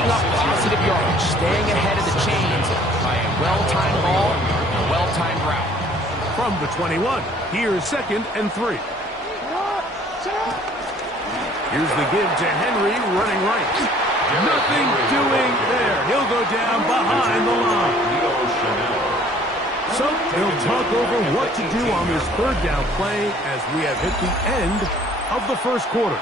picking up positive yards, staying ahead of the chains by a well-timed ball and a well-timed route. From the 21, here's 2nd and 3. Here's the give to Henry, running right. Nothing doing there. He'll go down behind the line. So they'll talk over what to do on this 3rd down play as we have hit the end of the 1st quarter.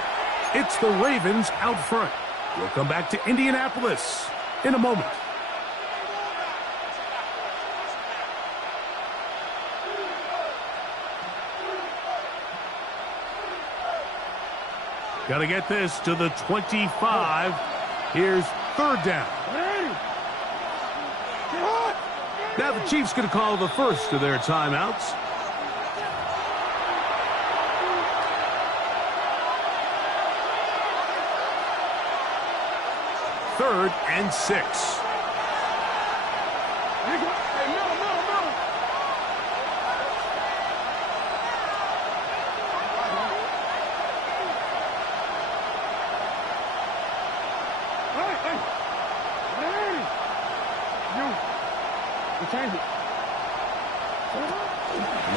It's the Ravens out front. We'll come back to Indianapolis in a moment. Got to get this to the 25. Here's 3rd down. Now the Chiefs going to call the first of their timeouts. Third and 6.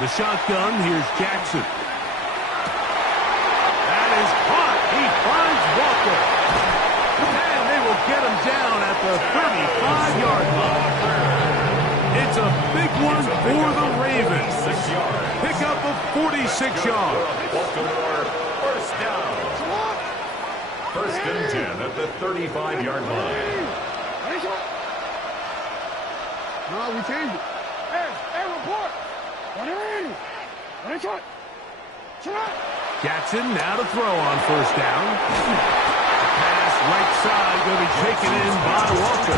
The shotgun, here's Jackson. That is caught. He finds Walker. And they will get him down at the 35-yard line. It's a big one for the Ravens. Pick up of 46 yards. First down. 1st and 10 at the 35-yard line. No, we changed it. Hey, report. Jackson now to throw on 1st down. Pass right side going to be taken in by Walker.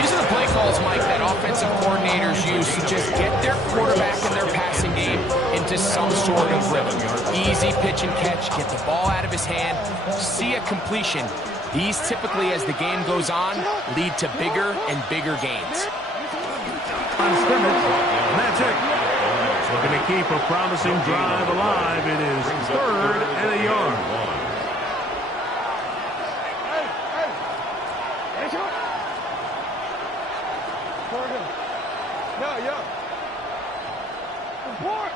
These are the play calls, Mike, that offensive coordinators use to just get their quarterback and their passing game into some sort of rhythm. Easy pitch and catch, get the ball out of his hand, see a completion. These typically, as the game goes on, lead to bigger and bigger gains. On scrimmage, and that's it. Looking to keep a promising drive alive. It is 3rd and a yard.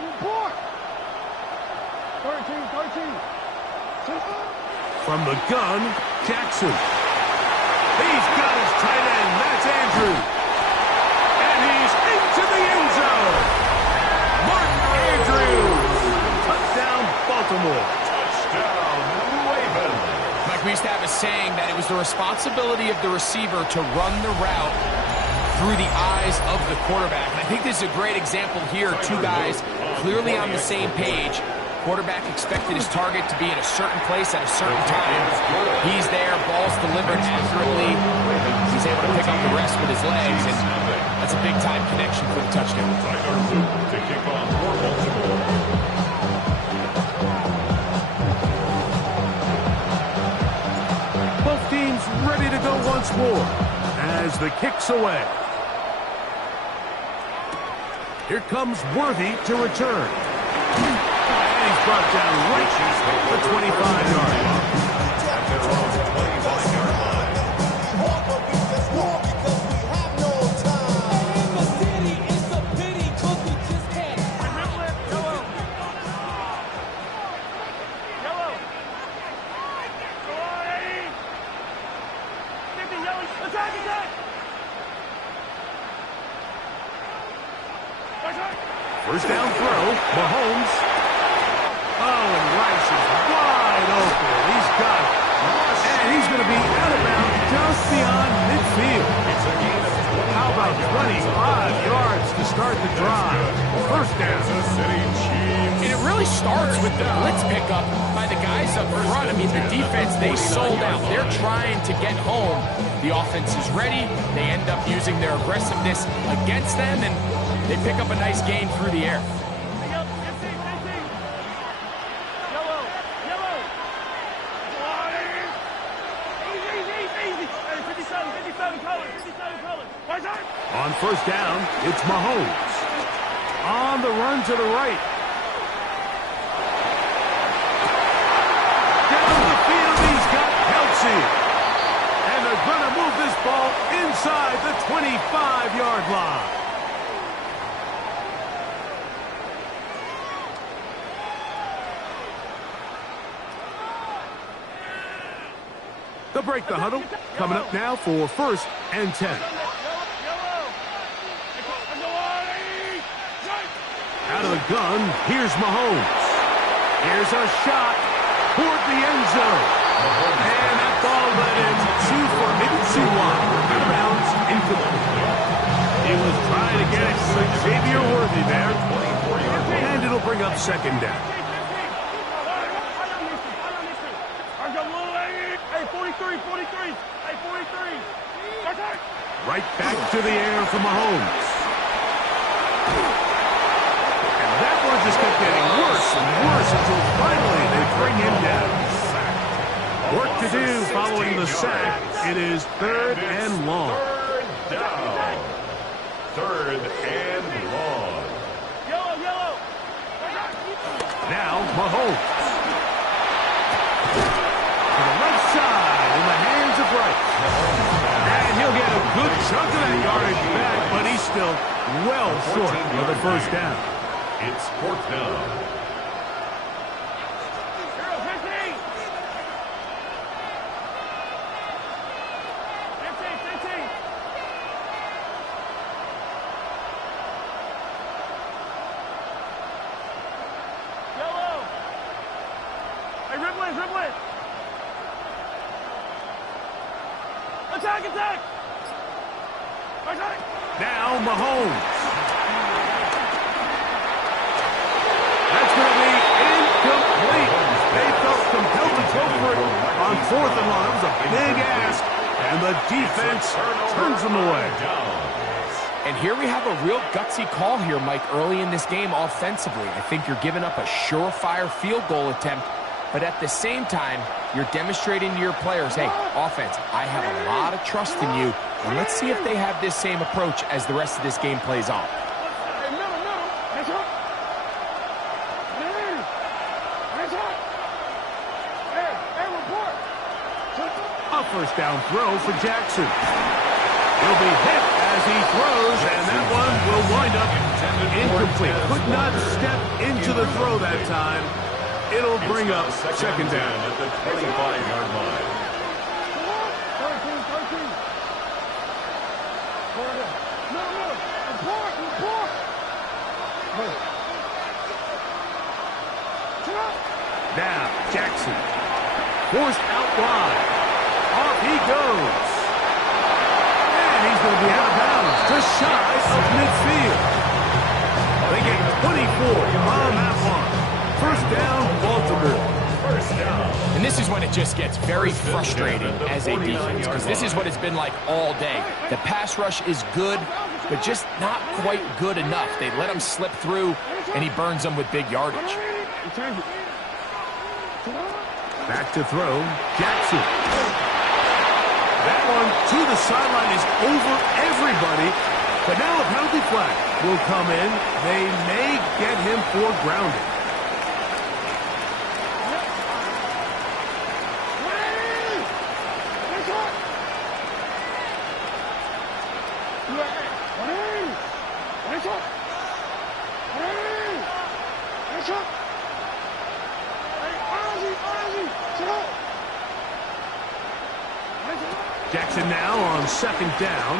Report. 13. From the gun, Jackson. He's got his tight end. That's Andrews. He's into the end zone. Mark Andrews. Touchdown, Baltimore. Touchdown, Ravens. Mike, we used to have a saying that it was the responsibility of the receiver to run the route through the eyes of the quarterback. And I think this is a great example here. 2 guys clearly on the same page. Quarterback expected his target to be at a certain place at a certain time. He's there, ball's delivered accurately. He's able to pick up the rest with his legs, and that's a big-time connection for the touchdown. To kick off for Baltimore. Both teams ready to go once more as the kick's away. Here comes Worthy to return. And he's brought down right at the 25-yard line. At their own 25-yard line. First down throw, Mahomes. Oh, and Rice is wide open. He's got it. And he's going to be out of bounds just beyond midfield. How about 25 yards to start the drive? First down. And it really starts with the blitz pickup by the guys up front. I mean, the defense, they sold out. They're trying to get home. The offense is ready. They end up using their aggressiveness against them, and they pick up a nice gain through the air. On first down, it's Mahomes. On the run to the right. Down the field, he's got Kelsey. And they're going inside the 25-yard line. They'll break the huddle. Coming up now for 1st and 10. Out of the gun, here's Mahomes. Here's a shot toward the end zone. And that ball led him maybe too wide. Out of bounds, incomplete. He was trying to get it to Xavier Worthy there. And it'll bring up 2nd down. Hey, 43, 43. Hey, 43. Right back to the air for Mahomes. And that one just kept getting worse and worse until finally they bring him down. Work to do following the sack. It is 3rd and long. 3rd down. 3rd and long. Yellow. Now Mahomes. To the left side in the hands of Rice. And he'll get a good chunk of that yardage back, but he's still well short of the 1st down. It's 4th down. Dribbling. Attack. Now Mahomes. That's going to be incomplete. They felt compelled to go for it on 4th and long. It was a big ask, and the defense turns them away. And here we have a real gutsy call here, Mike, early in this game offensively. I think you're giving up a surefire field goal attempt, but at the same time, you're demonstrating to your players, hey, offense, I have a lot of trust in you, and let's see if they have this same approach as the rest of this game plays on. A 1st down throw for Jackson. He'll be hit as he throws, and that one will wind up incomplete. Could not step into the throw that time. It'll bring up 2nd down. At the 25-yard line. 13. Now, Jackson. Forced out wide. Off he goes. And he's going to be out of bounds. Just shy of midfield. They get 24 on that one. 1st down, Baltimore. 1st down. And this is when it just gets very frustrating as a defense, because this is what it's been like all day. The pass rush is good, but just not quite good enough. They let him slip through, and he burns them with big yardage. Back to throw, Jackson. That one to the sideline is over everybody, but now a penalty flag will come in. They may get him for grounding. Jackson now on 2nd down.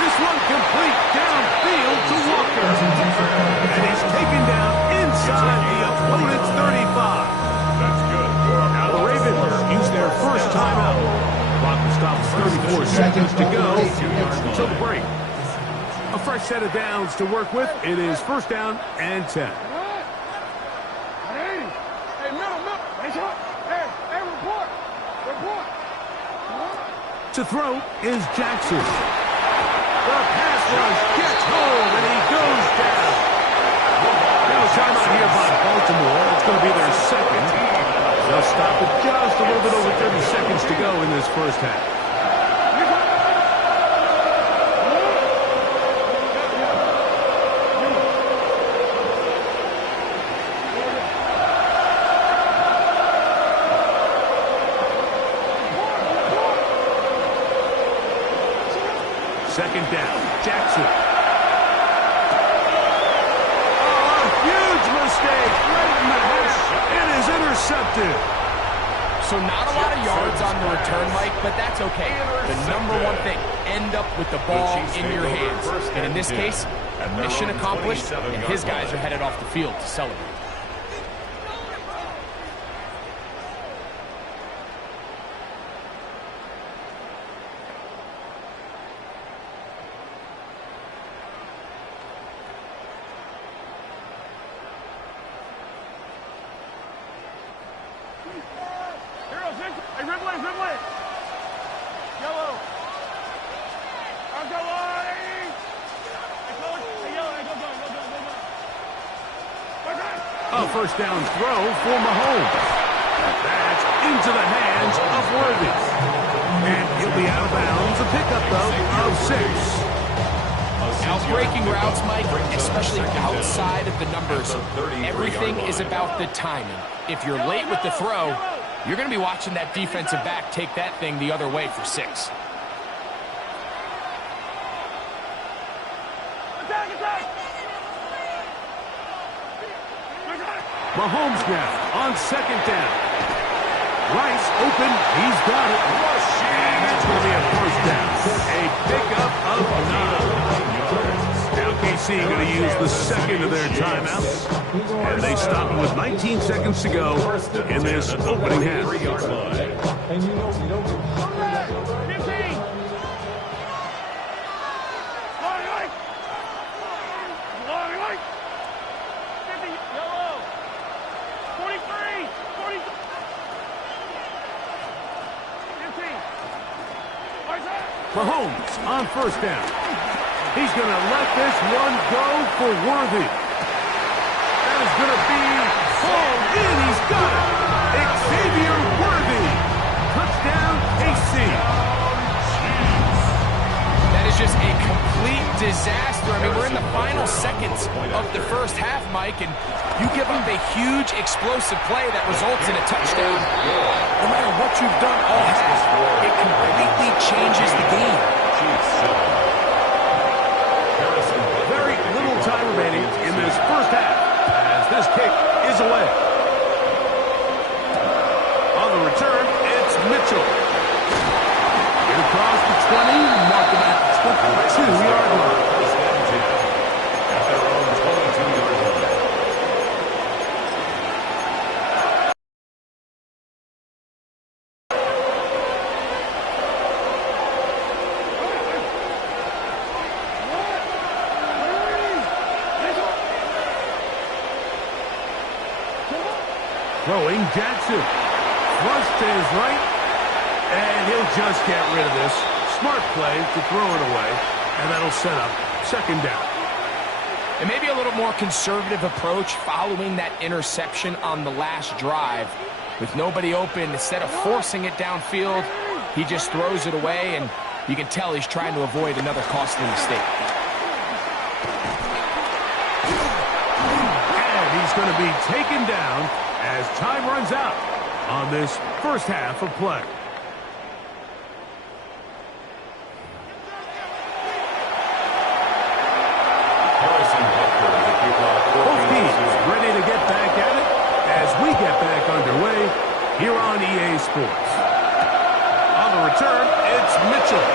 This one complete downfield to Walker. And he's taken down inside the opponent's 35. That's good. Now the Ravens use their 1st timeout. Clock will stop 34 seconds to go until the break. A fresh set of downs to work with. It is 1st down and 10. To throw is Jackson. The pass rush gets home, and he goes down. Now a timeout here by Baltimore. It's going to be their 2nd. They'll stop with just a little bit over 30 seconds to go in this 1st half. second down. Jackson. Oh, a huge mistake right in the half. It is intercepted. So not a lot of yards on the return, Mike, but that's okay. The number one thing, end up with the ball in your hands. And in this case, mission accomplished, and his guys are headed off the field to celebrate. Hey, Ridley, Ridley! Yellow! I'll go on! Hey, coach! Hey, yellow, hey, go. A first down throw for Mahomes. That's into the hands of Worthy. And he'll be out of bounds. A pickup, though, of 6. Now, breaking routes, Mike, especially outside of the numbers, everything is about the timing. If you're late with the throw, you're going to be watching that defensive back take that thing the other way for 6. Attack, attack! Mahomes now on second down. Rice open. He's got it. And that's going to be a first down. A pickup of 9. Now KC going to use the second of their timeouts. And they stop it with 19 seconds to go in this opening half. And you know, 15! Long right! 50, yellow! 43! 43! 15! Mahomes on first down. He's going to let this one go for Worthy. That is going to be hauled in. He's got it. Xavier Worthy. Touchdown, KC. That is just a complete disaster. I mean, we're in the final seconds of the first half, Mike, and you give up a huge explosive play that results in a touchdown. No matter what you've done all half, it completely changes the game. Very little time remaining in this first half as this kick is away. On the return, it's Mitchell. Get across the 20, mark him at the 22-yard line. At their own 22-yard line. Throwing Jackson. Flush to his right. And he'll just get rid of this. Smart play to throw it away. And that'll set up second down. And maybe a little more conservative approach following that interception on the last drive. With nobody open, instead of forcing it downfield, he just throws it away, and you can tell he's trying to avoid another costly mistake. And he's going to be taken down as time runs out on this first half of play. Both teams ready to get back at it as we get back underway here on EA Sports. On the return, it's Mitchell.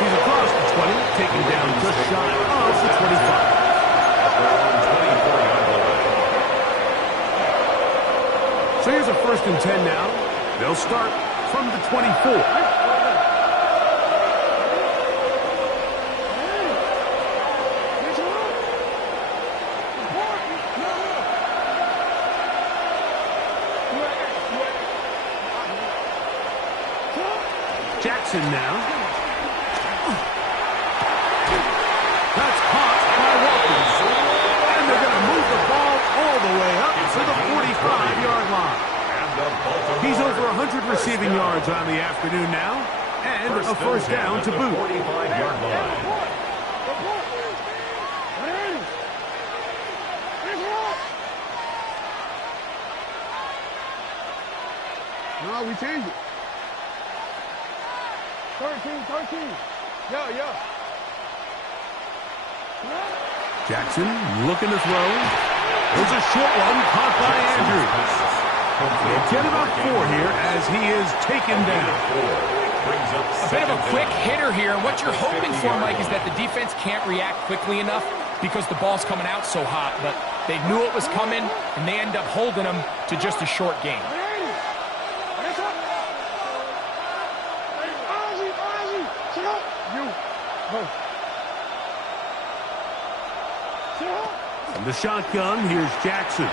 He's across the 20, taken down just shy of the 25. So here's a 1st and 10 now. They'll start from the 24. Jackson now. That's caught by Watkins. And they're going to move the ball all the way up to the 45-yard line. He's over 100 receiving yards on the afternoon now. And a first down to boot. 45-yard line. No, we changed it. 13. Yeah. Jackson looking to throw. There's a short one caught by Andrews. They'll get about 4 here as he is taken down. A bit of a quick hitter here. What you're hoping for, Mike, is that the defense can't react quickly enough because the ball's coming out so hot. But they knew it was coming, and they end up holding them to just a short game. From the shotgun, here's Jackson.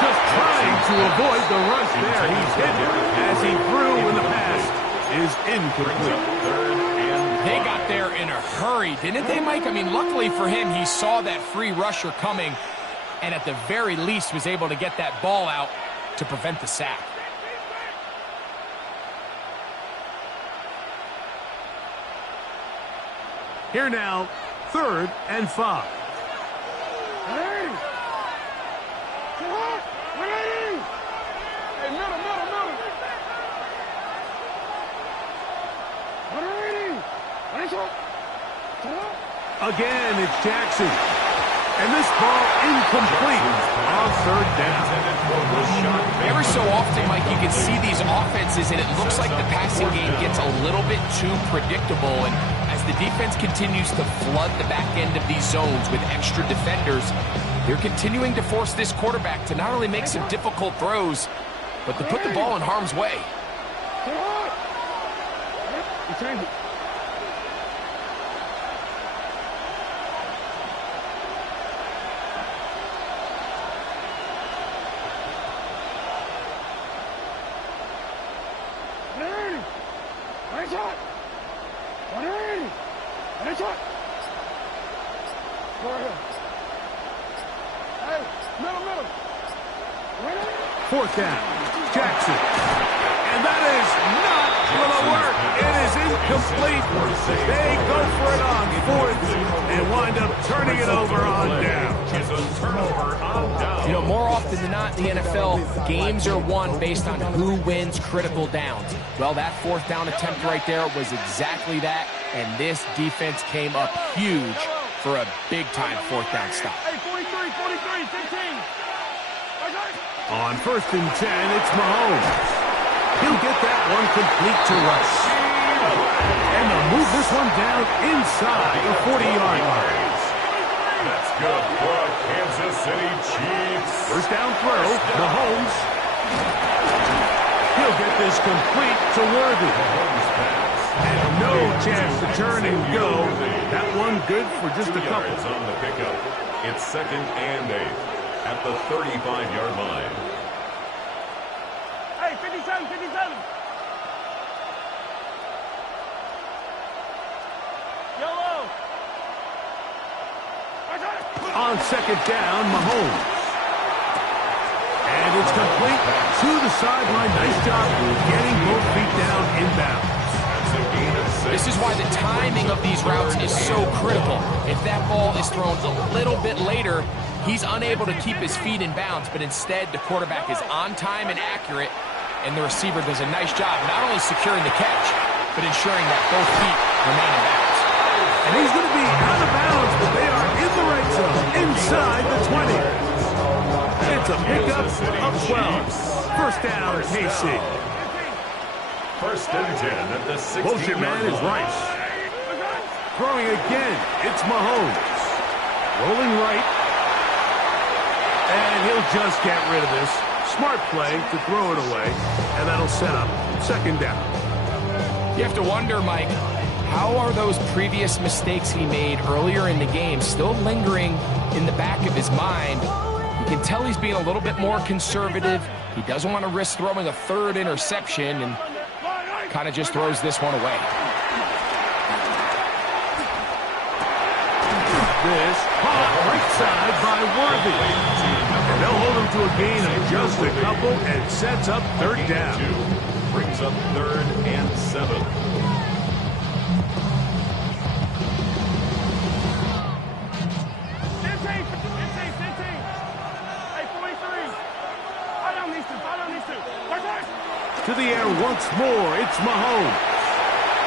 Just trying to avoid the rush there. He's hit as he threw when the pass is incomplete. They got there in a hurry, didn't they, Mike? I mean, luckily for him, he saw that free rusher coming and at the very least was able to get that ball out to prevent the sack. Here now, 3rd and 5. Again, it's Jackson. And this ball incomplete on 3rd down. Every so often, Mike, you can see these offenses, and it looks like the passing game gets a little bit too predictable. And as the defense continues to flood the back end of these zones with extra defenders, they're continuing to force this quarterback to not only make some difficult throws, but to put the ball in harm's way. Fourth down, Jackson. And that is not going to work. It is incomplete. They go for it on 4th and wind up turning it over on down. You know, more often than not in the NFL, games are won based on who wins critical downs. Well, that 4th down attempt right there was exactly that, and this defense came up huge for a big-time 4th down stop. Hey, 43, 15. On 1st and 10, it's Mahomes. He'll get that one complete to Russ. And they'll move this one down inside the 40-yard line. That's good for a Kansas City Chiefs. 1st down throw, Mahomes. He'll get this complete to Worthy. And no chance to turn and go. That one good for just a couple. On the pickup. It's 2nd and 8 at the 35-yard line. Hey, 57. Yellow. On 2nd down, Mahomes. And it's complete to the sideline. Nice job getting both feet down inbounds. This is why the timing of these routes is so critical. If that ball is thrown a little bit later, he's unable to keep his feet in bounds, but instead the quarterback is on time and accurate, and the receiver does a nice job not only securing the catch, but ensuring that both feet remain in bounds. And he's going to be out of bounds, but they are in the right zone, inside the 20. It's a pickup of 12. 1st down, KC. 1st and 10 at the 60-yard line. Motion man is Rice. Throwing again, it's Mahomes. Rolling right. And he'll just get rid of this. Smart play to throw it away, and that'll set up 2nd down. You have to wonder, Mike, how are those previous mistakes he made earlier in the game still lingering in the back of his mind? You can tell he's being a little bit more conservative. He doesn't want to risk throwing a 3rd interception and kind of just throws this one away. This caught right side by Worthy. And they'll hold him to a gain of just a couple and sets up 3rd down. Brings up 3rd and 7. Hey, 43. Follow these two. To the air once more. It's Mahomes.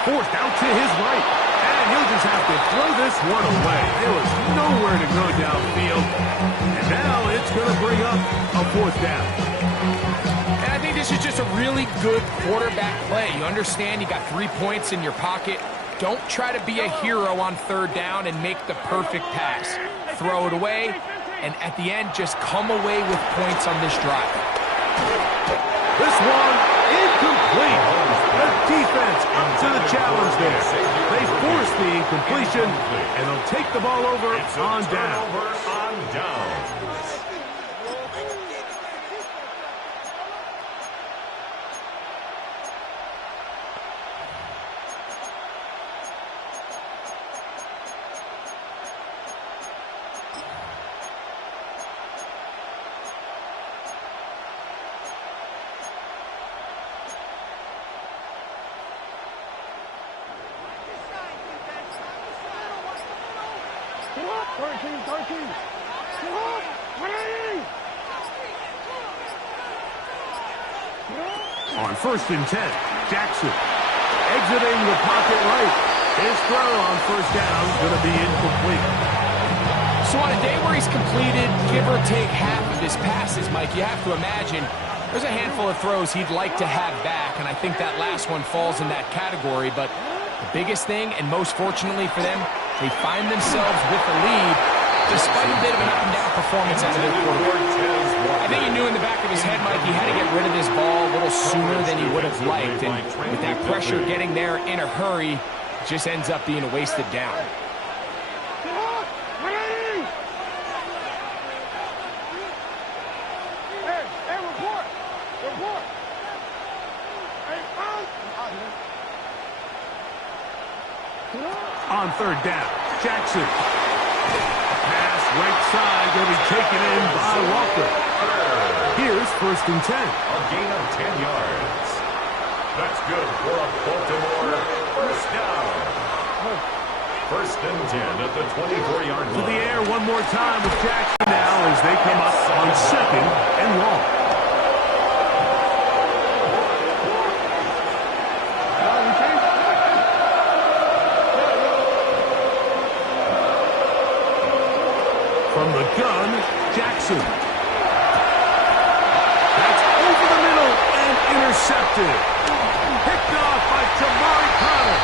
Forced out to his right. And he'll just have to throw this one away. There was nowhere to go downfield. And now it's going to bring up a fourth down. And I think this is just a really good quarterback play. You understand you got 3 points in your pocket. Don't try to be a hero on third down and make the perfect pass. Throw it away, and at the end, just come away with points on this drive. This one, incomplete. The defense up to the challenge there. They force the incompletion, and they'll take the ball over on down. On 1st and 10, Jackson exiting the pocket right. His throw on 1st down is going to be incomplete. So on a day where he's completed, give or take half of his passes, Mike, you have to imagine there's a handful of throws he'd like to have back, and I think that last one falls in that category. But the biggest thing, and most fortunately for them, they find themselves with the lead despite a bit of an up-and-down performance out of their quarterback. I think he knew in the back of his head, Mike, he had to get rid of this ball a little sooner than he would have liked. And with that pressure getting there in a hurry, it just ends up being a wasted down. On 3rd down, Jackson. Pass right side, going to be taken in by Walker. Here's 1st and 10. A gain of 10 yards. That's good for a Baltimore first down. 1st and 10 at the 24-yard line. To the air one more time with Jackson now as they come up on 2nd and long. From the gun, Jackson. That's over the middle and intercepted. Picked off by Jamari Conner.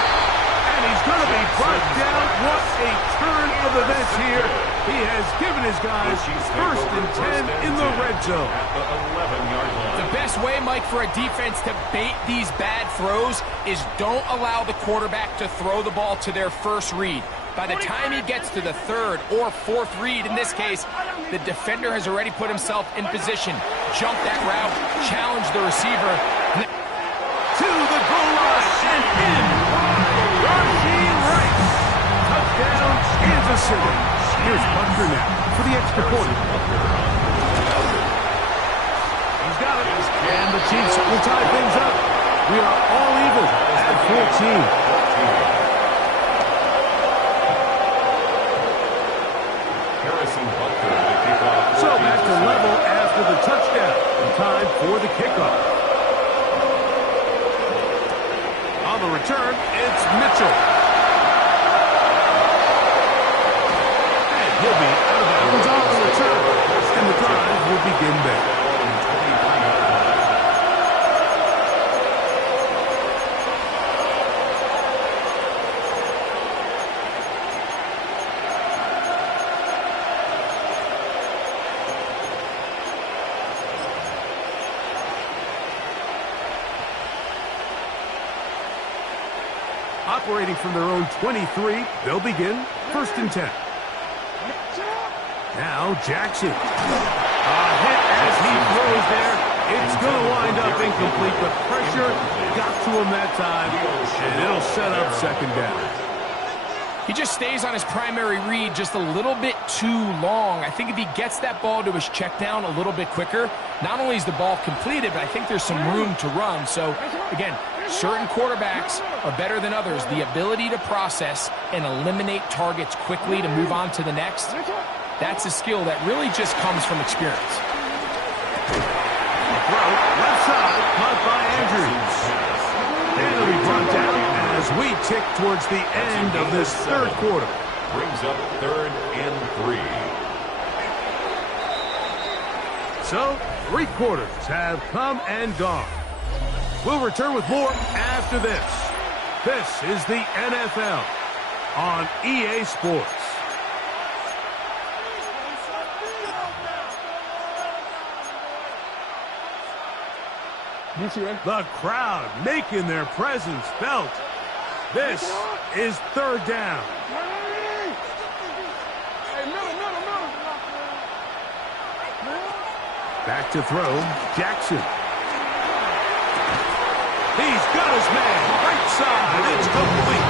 And he's going to be brought down. What a turn of events here. He has given his guys 1st and 10 in the red zone. At the 11-yard line. The best way, Mike, for a defense to bait these bad throws is don't allow the quarterback to throw the ball to their first read. By the time he gets to the 3rd or 4th read, in this case, the defender has already put himself in position. Jump that route, challenge the receiver. To the goal line and in. Rasheed Rice. Touchdown, Kansas City. Here's Butker now for the extra point. He's got it. And the Chiefs will tie things up. We are all even at 14. So back to level after the touchdown. Time for the kickoff. On the return, it's Mitchell. And he'll be out of bounds on the return. And the drive will begin there. Operating from their own 23, they'll begin 1st and 10. Now Jackson. A hit as he throws there. It's going to wind up incomplete. The pressure got to him that time, and it'll set up 2nd down. He just stays on his primary read just a little bit too long. I think if he gets that ball to his check down a little bit quicker, not only is the ball completed, but I think there's some room to run. So, again, certain quarterbacks are better than others. The ability to process and eliminate targets quickly to move on to the next, that's a skill that really just comes from experience. Throw, left side, caught by injuries. And it'll be brought down as we tick towards the end of this third quarter. Brings up 3rd and 3. So, 3 quarters have come and gone. We'll return with more after this. This is the NFL on EA Sports. The crowd making their presence felt. This is 3rd down. Back to throw, Jackson. He's got his man, right side, it's complete.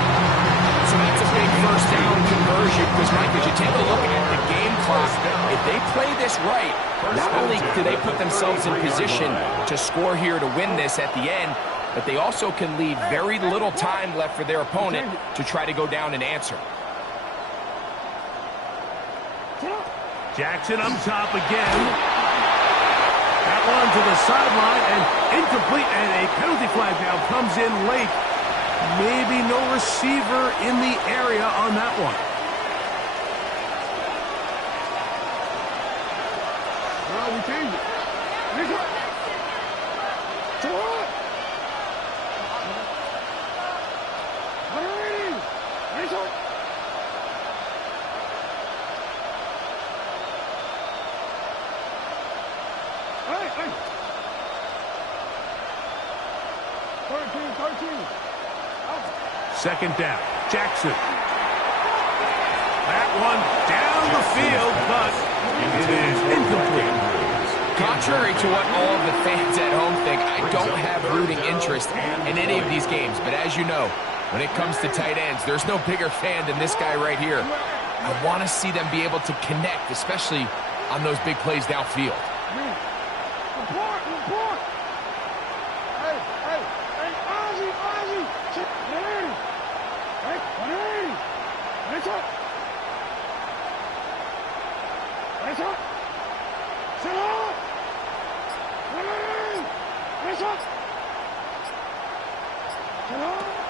So that's a big first down conversion because, Mike, as you take a look at the game clock, if they play this right, not only do they put themselves in position to score here to win this at the end, but they also can leave very little time left for their opponent to try to go down and answer. Jackson up top again. That one to the sideline and incomplete, and a penalty flag now comes in late. Maybe no receiver in the area on that one. No, we changed it. Second down, Jackson. That one down the field, but it is incomplete. Contrary to what all of the fans at home think, I don't have rooting interest in any of these games. But as you know, when it comes to tight ends, there's no bigger fan than this guy right here. I want to see them be able to connect, especially on those big plays downfield.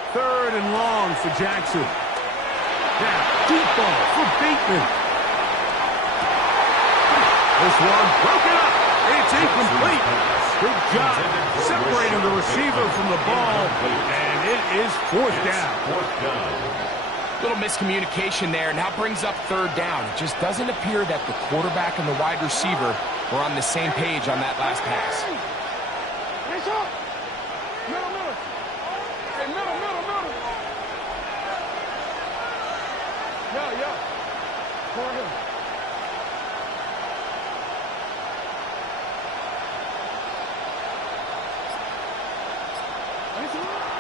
Third and long for Jackson. Now, deep ball for Bateman. This one broken up. It's incomplete. Good job separating the receiver from the ball, and it is 4th down. Little miscommunication there. Now brings up 3rd down. It just doesn't appear that the quarterback and the wide receiver were on the same page on that last pass.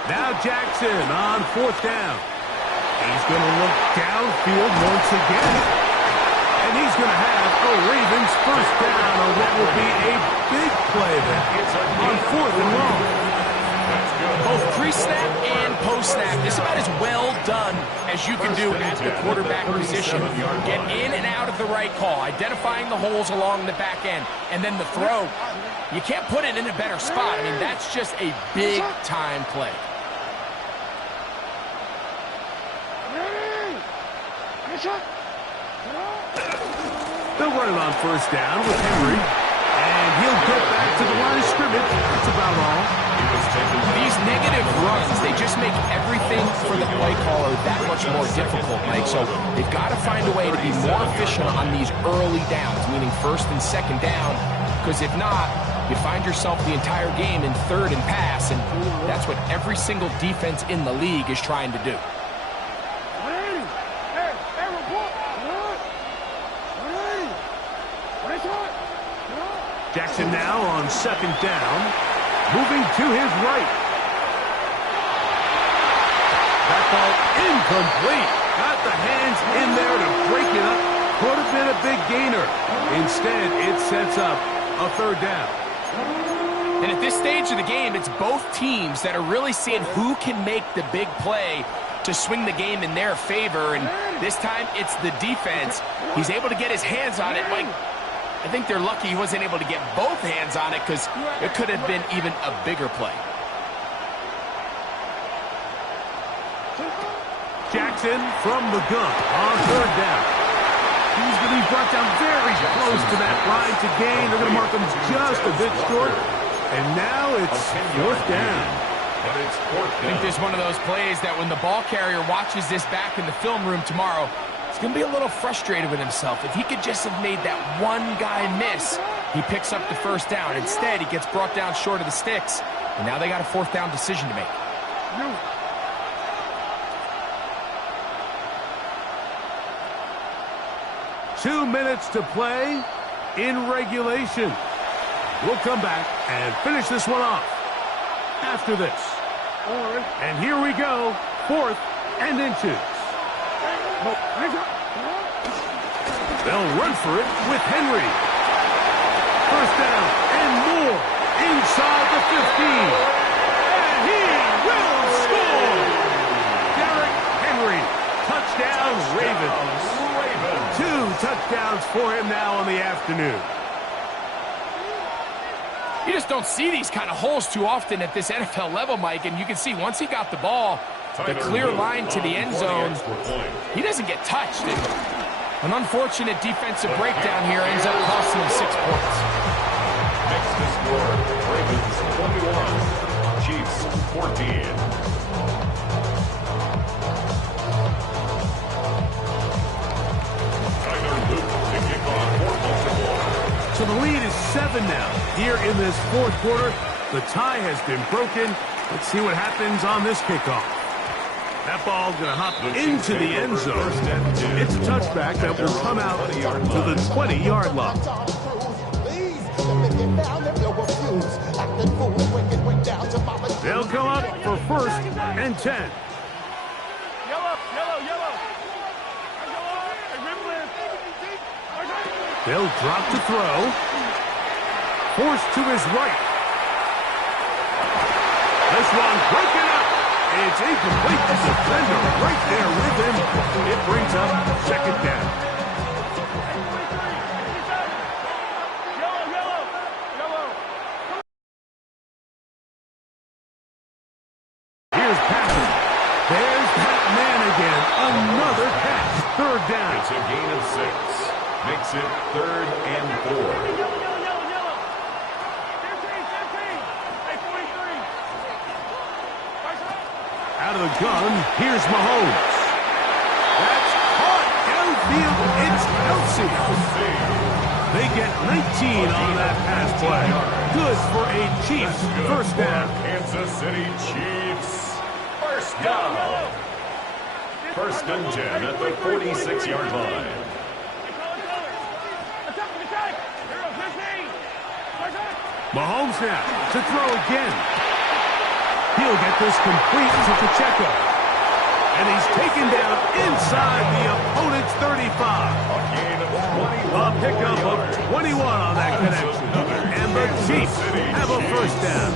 Now Jackson on 4th down. He's going to look downfield once again. And he's going to have a Ravens first down on what will be a big play there on 4th and long. Both pre-snap and post-snap, this is about as well done as you can do at the quarterback position. Get in and out of the right call, identifying the holes along the back end, and then the throw. You can't put it in a better spot. I mean, that's just a big-time play. They'll run it on first down with Henry, and he'll get back to the line of scrimmage. That's about all. These negative runs, they just make everything for the play caller that much more difficult, Mike. So they've got to find a way to be more efficient on these early downs, meaning 1st and 2nd down, because if not, you find yourself the entire game in 3rd and pass, and that's what every single defense in the league is trying to do. Jackson now on 2nd down, moving to his right. That ball incomplete. Got the hands in there to break it up. Could have been a big gainer. Instead, it sets up a 3rd down. And at this stage of the game, it's both teams that are really seeing who can make the big play to swing the game in their favor. And this time, it's the defense. He's able to get his hands on it. Like, I think they're lucky he wasn't able to get both hands on it because it could have been even a bigger play. Washington from the gun on third down. He's going to be brought down very close to that line to gain. They're going to mark him just a bit short. And now it's fourth down. I think there's one of those plays that when the ball carrier watches this back in the film room tomorrow, he's going to be a little frustrated with himself. If he could just have made that one guy miss, he picks up the first down. Instead, he gets brought down short of the sticks. And now they got a fourth down decision to make. 2 minutes to play in regulation. We'll come back and finish this one off after this. And here we go, 4th and inches. They'll run for it with Henry. First down and more inside the 15. And he will score! Derrick Henry, touchdown Ravens. 2 touchdowns for him now on the afternoon. You just don't see these kind of holes too often at this NFL level, Mike, and you can see once he got the ball, the clear line to the end zone, he doesn't get touched. And an unfortunate defensive breakdown here ends up costing him 6 points. Next to score, Ravens 21, Chiefs 14. So the lead is 7 now. Here in this fourth quarter, the tie has been broken. Let's see what happens on this kickoff. That ball going to hop into the end zone. It's a touchback that will come out to the 20-yard line. They'll come up for 1st and 10. They'll drop to throw. Forced to his right. This one broken up. It's incomplete. The defender right there with him. It brings up 2nd down. Here's Patrick. There's Pat Man again. Another catch. 3rd down. It's a gain of 6. Makes it 3rd and 4. Out of the gun, here's Mahomes. That's caught downfield. It's Kelce. They get 19 on that pass play. Good for a Chiefs first down. Kansas City Chiefs. First down. 1st and 10 at the 46-yard line. Mahomes now to throw again. He'll get this complete to Pacheco. And he's taken down inside the opponent's 35. A pickup of 21 on that connection. And the Chiefs have a first down.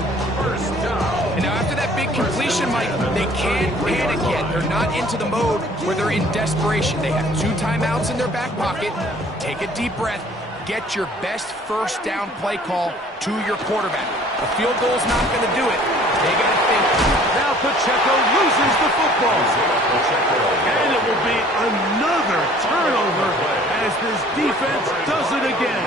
And now after that big completion, Mike, they can't panic yet. They're not into the mode where they're in desperation. They have 2 timeouts in their back pocket. Take a deep breath. Get your best first down play call to your quarterback. A field goal's not going to do it. They got to think. Now Pacheco loses the football. And it will be another turnover as this defense does it again.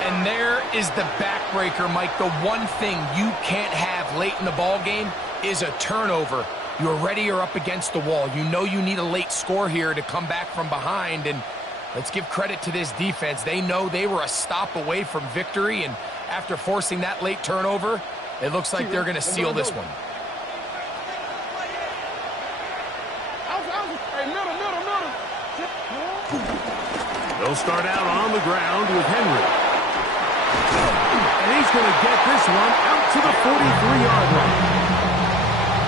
And there is the backbreaker, Mike. The one thing you can't have late in the ball game is a turnover. You're ready, you're up against the wall. You know you need a late score here to come back from behind, and let's give credit to this defense. They know they were a stop away from victory, and after forcing that late turnover, it looks like they're going to seal this one. They'll start out on the ground with Henry. And he's going to get this one out to the 43-yard line.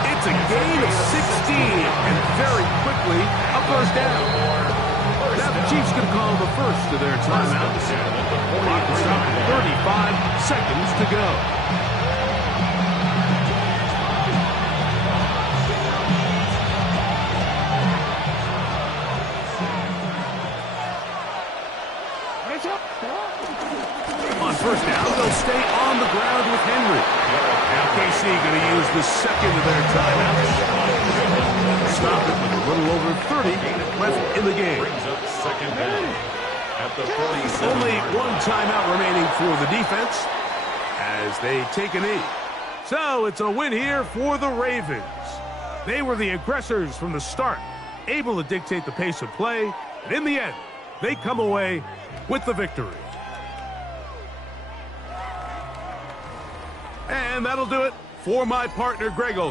It's a gain of 16, and very quickly, a first down. Now the Chiefs can call the first of their timeouts. Clock is up, 35 seconds to go. On first down, they'll stay on the ground with Henry. Now KC going to use the second of their timeouts. stop it with a little over 30 left in the game. Brings up second down at the 47. Only one timeout remaining for the defense as they take a knee. So it's a win here for the Ravens. They were the aggressors from the start, able to dictate the pace of play, and in the end, they come away with the victory. And that'll do it for my partner, Greg Olson.